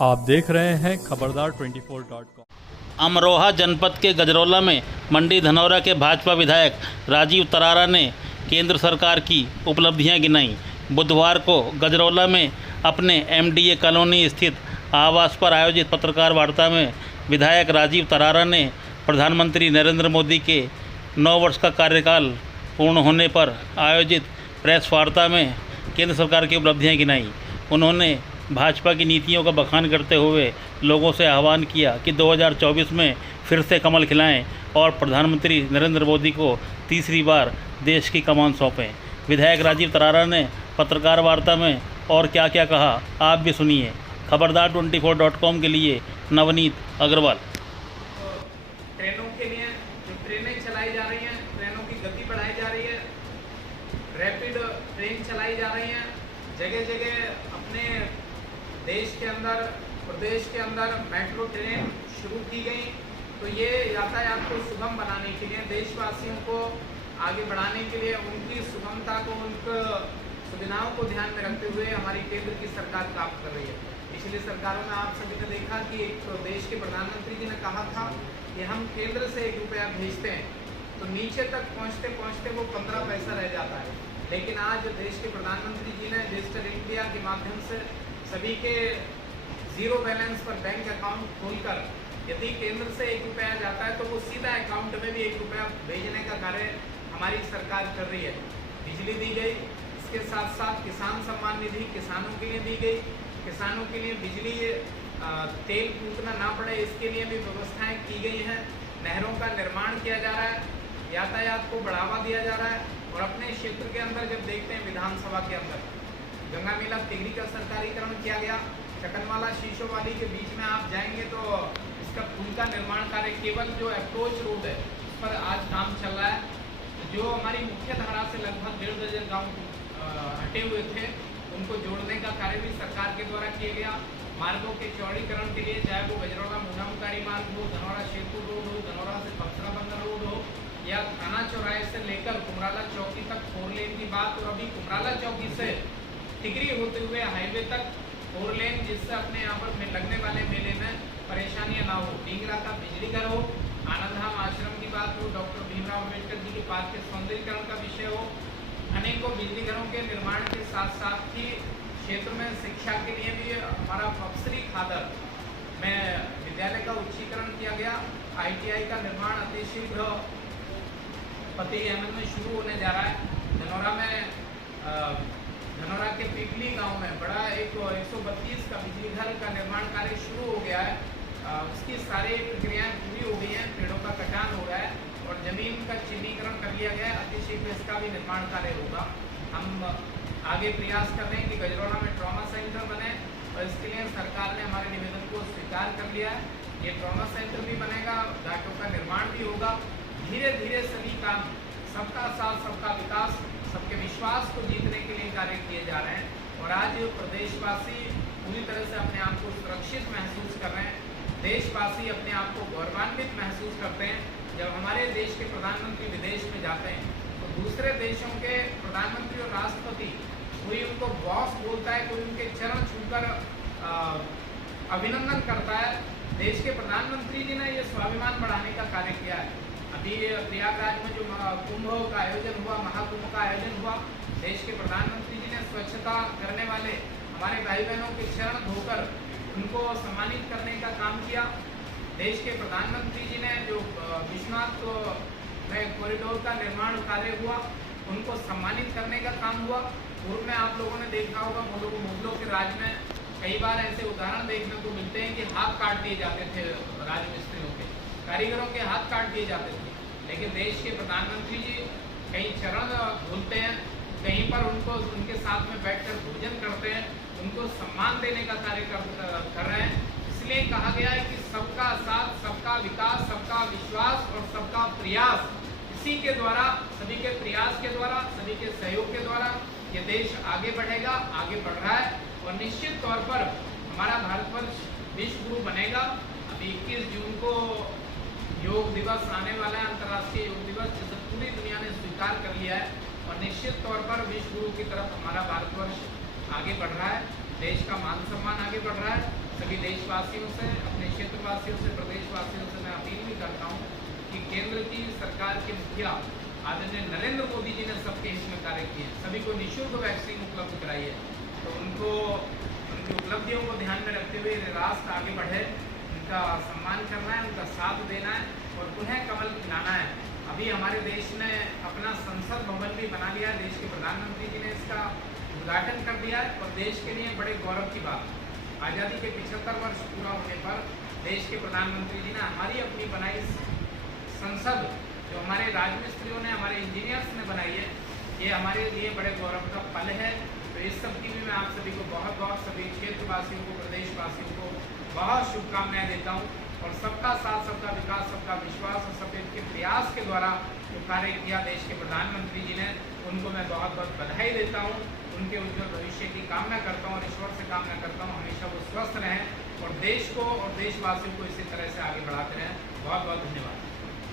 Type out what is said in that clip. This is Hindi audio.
आप देख रहे हैं खबरदार 24.com। अमरोहा जनपद के गजरौला में मंडी धनौरा के भाजपा विधायक राजीव तरारा ने केंद्र सरकार की उपलब्धियां गिनाई। बुधवार को गजरौला में अपने एमडीए कॉलोनी स्थित आवास पर आयोजित पत्रकार वार्ता में विधायक राजीव तरारा ने प्रधानमंत्री नरेंद्र मोदी के 9 वर्ष का कार्यकाल पूर्ण होने पर आयोजित प्रेस वार्ता में केंद्र सरकार की उपलब्धियां गिनाई। उन्होंने भाजपा की नीतियों का बखान करते हुए लोगों से आह्वान किया कि 2024 में फिर से कमल खिलाएं और प्रधानमंत्री नरेंद्र मोदी को तीसरी बार देश की कमान सौंपें। विधायक राजीव तरारा ने पत्रकार वार्ता में और क्या क्या कहा, आप भी सुनिए। खबरदार 24.com के लिए नवनीत अग्रवाल। ट्रेनों के लिए जो ट्रेनें चलाई जा रही हैं, ट्रेनों की गति बढ़ाई जा रही है, रैपिड ट्रेन चलाई जा रही हैं, जगह जगह अपने देश के अंदर, प्रदेश के अंदर मेट्रो ट्रेन शुरू की गई। तो ये यातायात को सुगम बनाने के लिए, देशवासियों को आगे बढ़ाने के लिए, उनकी सुगमता को, उनकी सुविधाओं को ध्यान में रखते हुए हमारी केंद्र की सरकार काम कर रही है। पिछली सरकारों में आप सभी ने देखा कि एक तो देश के प्रधानमंत्री जी ने कहा था कि हम केंद्र से 1 रुपया भेजते हैं तो नीचे तक पहुँचते पहुँचते वो 15 पैसा रह जाता है। लेकिन आज देश के प्रधानमंत्री जी ने डिजिटल इंडिया के माध्यम से सभी के जीरो बैलेंस पर बैंक अकाउंट खोलकर यदि केंद्र से 1 रुपया जाता है तो वो सीधा अकाउंट में भी 1 रुपया भेजने का कार्य हमारी सरकार कर रही है। बिजली दी गई, इसके साथ साथ किसान सम्मान निधि किसानों के लिए दी गई। किसानों के लिए बिजली तेल फूकना ना पड़े, इसके लिए भी व्यवस्थाएं की गई हैं। नहरों का निर्माण किया जा रहा है, यातायात को बढ़ावा दिया जा रहा है। और अपने क्षेत्र के अंदर जब देखते हैं विधानसभा के अंदर गंगा मेला तिगरी का सरकारीकरण किया गया। चकनवाला शीशोवाली के बीच में आप जाएंगे तो इसका पुल का निर्माण कार्य, केवल जो अप्रोच रोड है उस पर आज काम चल रहा है। जो हमारी मुख्य धारा से लगभग 1.5 दर्जन गाँव हटे हुए थे उनको जोड़ने का कार्य भी सरकार के द्वारा किया गया। मार्गों के चौड़ीकरण के लिए, चाहे वो गजरौला मुनामुकारी मार्ग हो, धनौरा शेरपुर रोड हो, धनौरा से बक्सरा बंदर रोड हो, या थाना चौराहे से लेकर कुमराला चौकी तक 4 लेन की बात, और अभी कुमराला चौकी से टिकरी होते हुए हाईवे तक 4 लेन, जिससे अपने यहाँ पर लगने वाले मेले में परेशानियां ना हो। डींगरा का बिजली घर हो, आनंदधाम आश्रम की बात हो, डॉक्टर भीमराव अम्बेडकर जी के पार्क के सौंदर्यीकरण का विषय हो, अनेकों बिजली घरों के निर्माण के साथ साथ ही क्षेत्र में शिक्षा के लिए भी हमारा अफसरी खादर में विद्यालय का उच्चीकरण किया गया। ITI का निर्माण अतिशीघ्र पति अहमद में शुरू होने जा रहा है। धनौरा में धनौरा के पिपली गांव में बड़ा एक 132 का बिजली घर का निर्माण कार्य शुरू हो गया है। उसकी सारी प्रक्रियाएं पूरी हो गई हैं, पेड़ों का कटान हो गया है और जमीन का चिन्हीकरण कर लिया गया है। अतिशीघ्र इसका भी निर्माण कार्य होगा। हम आगे प्रयास कर रहे हैं कि गजरौला में ट्रॉमा सेंटर बने और इसके लिए सरकार ने हमारे निवेदन को स्वीकार कर लिया है। ये ट्रॉमा सेंटर भी बनेगा, घाटों का निर्माण भी होगा। धीरे धीरे सभी काम, सबका साथ सबका विकास, सबके विश्वास को जीतने के लिए कार्य किए जा रहे हैं। और आज प्रदेशवासी पूरी तरह से अपने आप को सुरक्षित महसूस कर रहे हैं। देशवासी अपने आप को गौरवान्वित महसूस करते हैं जब हमारे देश के प्रधानमंत्री विदेश में जाते हैं तो दूसरे देशों के प्रधानमंत्री और राष्ट्रपति कोई उनको बॉस बोलता है, कोई उनके चरण छूकर अभिनंदन करता है। देश के प्रधानमंत्री जी ने ये स्वाभिमान बढ़ाने का कार्य किया है। अभी प्रयागराज में जो कुंभ का आयोजन हुआ, महाकुंभ का आयोजन हुआ, देश के प्रधानमंत्री जी ने स्वच्छता करने वाले हमारे भाई बहनों के चरण धोकर उनको सम्मानित करने का काम किया। देश के प्रधानमंत्री जी ने जो विश्वनाथ में कॉरिडोर का निर्माण कार्य हुआ, उनको सम्मानित करने का काम हुआ। पूर्व में आप लोगों ने देखा होगा मुगलों के राज में कई बार ऐसे उदाहरण देखने को मिलते हैं कि हाथ काट दिए जाते थे, राजमिस्त्रियों के, कारीगरों के हाथ काट दिए जाते थे। लेकिन देश के प्रधानमंत्री जी कहीं चरण धुलते हैं, कहीं पर उनको उनके साथ में बैठकर भोजन करते हैं, उनको सम्मान देने का कार्य कर रहे हैं। इसलिए कहा गया है कि सबका साथ, सबका विकास, सबका विश्वास और सबका प्रयास, इसी के द्वारा, सभी के प्रयास के द्वारा, सभी के सहयोग के द्वारा ये देश आगे बढ़ेगा, आगे बढ़ रहा है। और निश्चित तौर पर हमारा भारतवर्ष विश्व गुरु बनेगा। अभी 21 जून को योग दिवस आने वाला है, अंतर्राष्ट्रीय योग दिवस, जिसे पूरी दुनिया ने स्वीकार कर लिया है। और निश्चित तौर पर विश्व गुरु की तरफ हमारा भारतवर्ष आगे बढ़ रहा है, देश का मान सम्मान आगे बढ़ रहा है। सभी देशवासियों से, अपने क्षेत्रवासियों से, प्रदेशवासियों से मैं अपील भी करता हूँ कि केंद्र की सरकार के मुखिया आदरणीय नरेंद्र मोदी जी ने सबके हित में कार्य किए, सभी को निःशुल्क वैक्सीन उपलब्ध कराई है। तो उनको उनकी उपलब्धियों को ध्यान में रखते हुए राष्ट्र आगे बढ़े, उनका सम्मान करना है, उनका साथ देना है और पुनः कमल खिलाना है। अभी हमारे देश ने अपना संसद भवन भी बना लिया है, देश के प्रधानमंत्री जी ने इसका उद्घाटन कर दिया है और देश के लिए बड़े गौरव की बात। आज़ादी के 75 वर्ष पूरा होने पर देश के प्रधानमंत्री जी ने हमारी अपनी बनाई संसद, जो हमारे राजमिस्त्रियों ने, हमारे इंजीनियर्स ने बनाई है, ये हमारे लिए बड़े गौरव का पल है। तो इस सब की भी मैं आप सभी को बहुत बहुत, सभी क्षेत्रवासियों को, प्रदेशवासियों को बहुत शुभकामनाएं देता हूँ और सबका साथ, सबका विकास, सबका विश्वास और सबके प्रयास के द्वारा जो कार्य किया देश के प्रधानमंत्री जी ने, उनको मैं बहुत बहुत बधाई देता हूँ। उनके उज्जवल भविष्य की कामना करता हूँ और ईश्वर से कामना करता हूँ हमेशा वो स्वस्थ रहें और देश को और देशवासियों को इसी तरह से आगे बढ़ाते रहें।